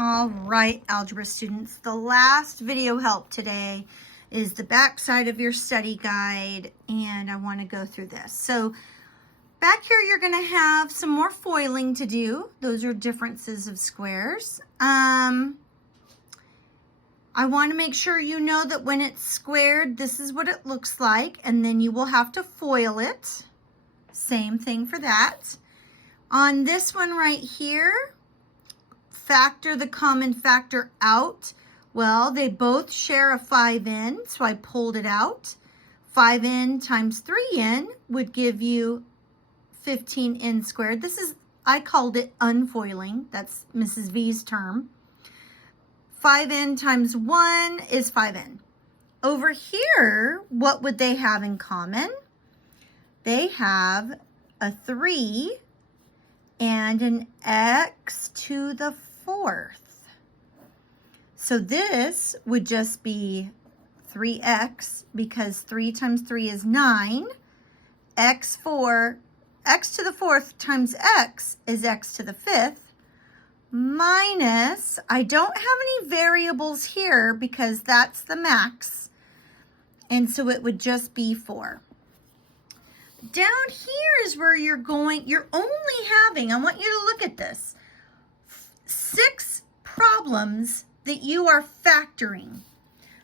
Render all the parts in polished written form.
All right, algebra students, the last video help today is the back side of your study guide, and I want to go through this. So back here, you're going to have some more foiling to do. Those are differences of squares. I want to make sure you know that when it's squared, this is what it looks like, and then you will have to FOIL it. Same thing for that. On this one right here, factor the common factor out. Well, they both share a 5n, so I pulled it out. 5n times 3n would give you 15n squared. This is, I called it unfoiling. That's Mrs. V's term. 5n times 1 is 5n. Over here, what would they have in common? They have a 3 and an x to the 4th. So this would just be 3x, because 3 times 3 is 9. X to the 4th times x is x to the 5th. Minus, I don't have any variables here because that's the max. And so it would just be 4. Down here is where you're only having, I want you to look at this, 6 problems that you are factoring.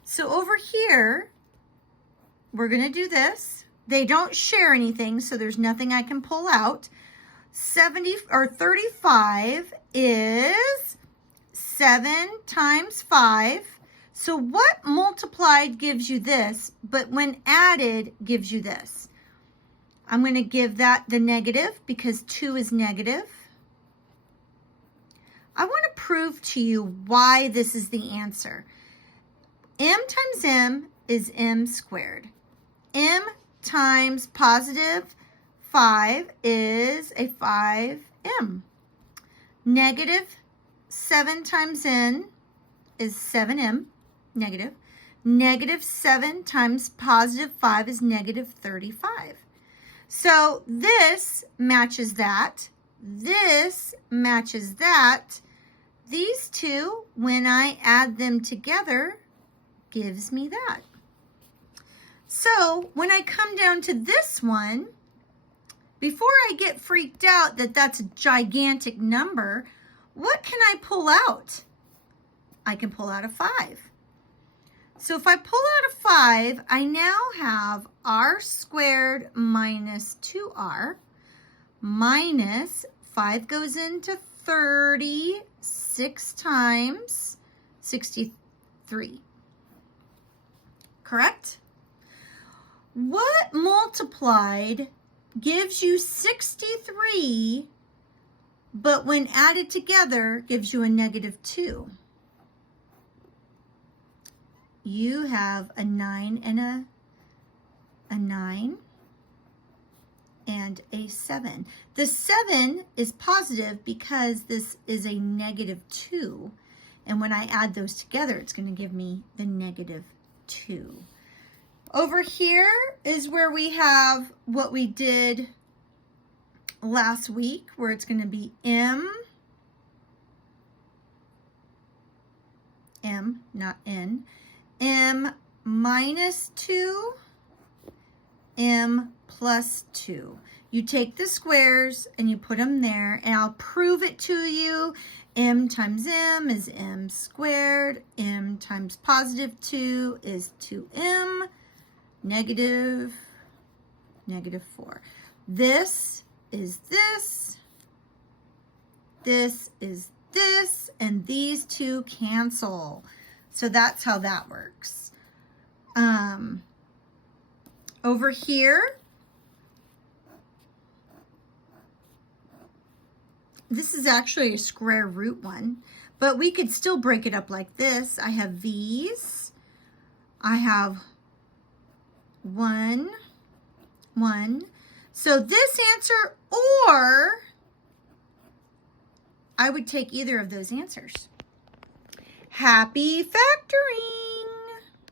So over here, we're going to do this. They don't share anything, so there's nothing I can pull out. 35 is 7 times 5. So what multiplied gives you this, but when added gives you this? I'm going to give that the negative because 2 is negative. I want to prove to you why this is the answer. M times m is m squared. M times positive 5 is a 5m. Negative 7 times n is 7m, negative. Negative 7 times positive 5 is negative 35. So this matches that. This matches that. These two, when I add them together, gives me that. So when I come down to this one, before I get freaked out that that's a gigantic number, what can I pull out? I can pull out a 5. So if I pull out a 5, I now have r squared minus 2r minus 5 goes into 30 6 times 63. Correct? What multiplied gives you 63, but when added together gives you a negative 2? You have a 9 and a 9 and a 7. The 7 is positive because this is a negative 2. And when I add those together, it's going to give me the negative 2. Over here is where we have what we did last week, where it's going to be m, not n, m minus 2, m plus 2. You take the squares and you put them there, and I'll prove it to you. M times m is m squared. M times positive 2 is 2m. Negative 4. This is this. This is this. And these two cancel. So that's how that works. Over here, this is actually a square root one, but we could still break it up like this. I have these. I have 1, 1. So this answer, or I would take either of those answers. Happy factoring!